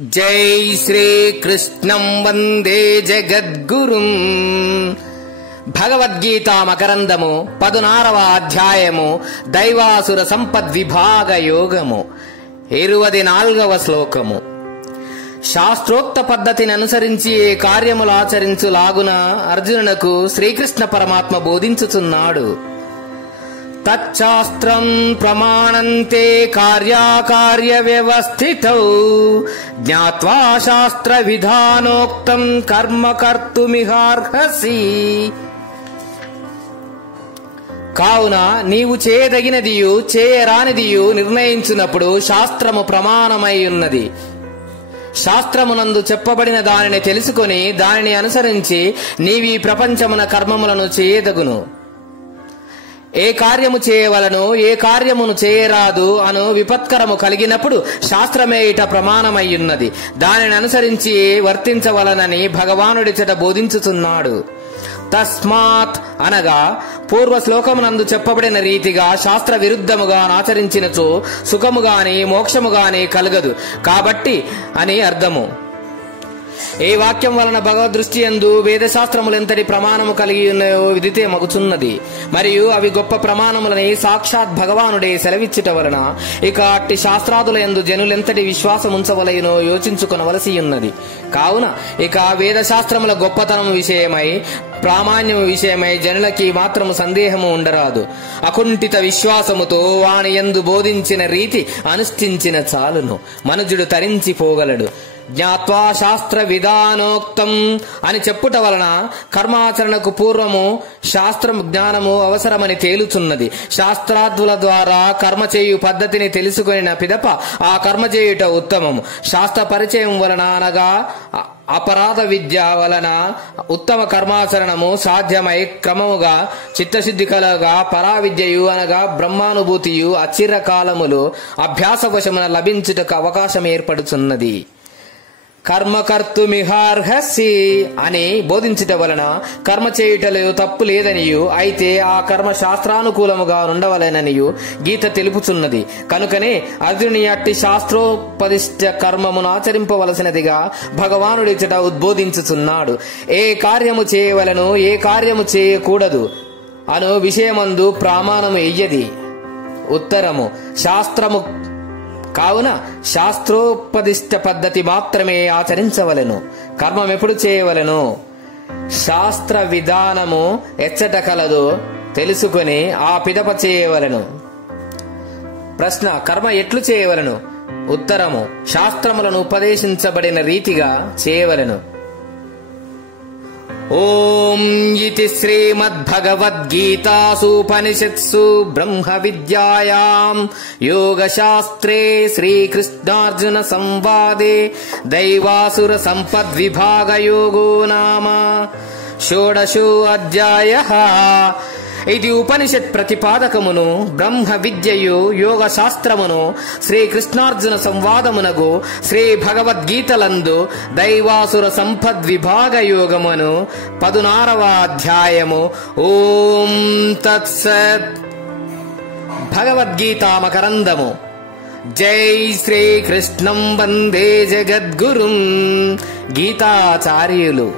జై శ్రీకృష్ణం వందే జగద్గురుం. భగవద్గీత మకరందము 16వ అధ్యాయము దైవాసుర సంపద్విభాగ యోగము 24వ శ్లోకము. శాస్త్రోక్త పద్ధతిని అనుసరించి ఏ కార్యములు ఆచరించులాగున అర్జునునకు శ్రీకృష్ణ పరమాత్మ బోధించుచున్నాడు. తచ్చాస్త్రం ప్రమాణంతే కార్యాకార్య వ్యవస్థితౌ జ్ఞాత్వా శాస్త్ర విధానోక్తం కర్మ కర్తుమిహార్హసి. కావున నీవు చేయదగినదియు చేయరానిదియు నిర్ణయించినప్పుడు శాస్త్రము ప్రమాణమై ఉన్నది. శాస్త్రమునందు చెప్పబడిన దానిని తెలుసుకొని దానిని అనుసరించి నీవీ ప్రపంచమున కర్మములను చేయదగును. ఏ కార్యము చేయవలను ఏ కార్యమును చేయరాదు అను విపత్కరము కలిగినప్పుడు శాస్త్రమే ఇట ప్రమాణమయ్యున్నది. దానిని అనుసరించి వర్తించవలనని భగవానుడిచట బోధించుతున్నాడు. తస్మాత్ అనగా పూర్వ శ్లోకమునందు చెప్పబడిన రీతిగా శాస్త్ర విరుద్ధముగా ఆచరించినచో సుఖముగాని మోక్షముగాని కలగదు కాబట్టి అని అర్థము. ఏ వాక్యం వలన భగవద్ దృష్టి యందు వేదశాస్త్రములు ఎంతటి ప్రమాణము కలిగి ఉన్నాయో విదితే మగుచున్నది. మరియు అవి గొప్ప ప్రమాణములని సాక్షాత్ భగవానుడే సెలవిచ్చుట వలన ఇక అట్టి శాస్త్రాదుల యందు జనులెంతటి విశ్వాసం ఉంచవలయునో యోచించుకొనవలసి ఉన్నది. కావున ఇక వేదశాస్త్రముల గొప్పతనం విషయమై ప్రామాణ్యము విషయమై జనులకి మాత్రము సందేహము ఉండరాదు. అకుంఠిత విశ్వాసముతో వాని యందు బోధించిన రీతి అనుష్ఠించిన చాలును, మనుజుడు తరించిపోగలడు. జ్ఞాత్వా శాస్త్ర విధానోక్తం అని చెప్పుట వలన కర్మాచరణకు పూర్వము శాస్త్ర జ్ఞానము అవసరమని తేలుచున్నది. శాస్త్రార్థుల ద్వారా కర్మ చేయు పద్ధతిని తెలుసుకొనిన పిదప ఆ కర్మ చేయుట ఉత్తమము. శాస్త్ర పరిచయం వలన అనగా అపరాధ విద్య వలన ఉత్తమ కర్మాచరణము సాధ్యమై క్రమముగా చిత్తశుద్ధి కలగా పరావిద్యయు అనగా బ్రహ్మానుభూతియు అచిర కాలములు అభ్యాసవశమున లభించుటకు అవకాశం ఏర్పడుచున్నది. కర్మకర్తుమిహార్హసి అని బోధించుట వలన కర్మ చేయుటలో తప్పు లేదనియు అయితే ఆ కర్మ శాస్త్రానుకూలముగా ఉండవలెననియు గీత తెలుపుచున్నది. కనుకనే అర్జునుని అట్టి శాస్త్రోపదిష్ట కర్మమును ఆచరింపవలసినదిగా భగవానుడిచట ఉద్బోధించుచున్నాడు. ఏ కార్యము చేయవలను ఏ కార్యము చేయకూడదు అను విషయమందు ప్రమాణము ఎయ్యది. ఉత్తరము శాస్త్రము కావున శాస్త్రోపదిష్ట పద్ధతి మాత్రమే ఆచరించవలెను. కర్మం ఎప్పుడు చేయవలెను? శాస్త్ర విధానము ఎచ్చట కలదో తెలుసుకుని ఆ పిదప చేయవలెను. ప్రశ్న: కర్మ ఎట్లు చేయవలెను? ఉత్తరము: శాస్త్రములను ఉపదేశించబడిన రీతిగా చేయవలెను. ఓం ఇతి శ్రీమద్భగవద్గీతాసూపనిషత్సు బ్రహ్మ విద్యాయాం యోగశాస్త్రే శ్రీకృష్ణార్జున సంవాదే దైవాసుర సంపద్విభాగయోగో నామ షోడశో అధ్యాయః. ఇది ఉపనిషత్ ప్రతిపాదకమును బ్రహ్మ విద్యయు యోగ శాస్త్రమును శ్రీకృష్ణార్జున సంవాదమునగు శ్రీ భగవద్గీతలందు దైవాసుర సంపద్విభాగ యోగమును 16వ అధ్యాయము. ఓం తత్సత్. భగవద్గీత మకరందము. జై శ్రీకృష్ణం వందే జగద్గురుం. గీతాచార్యులు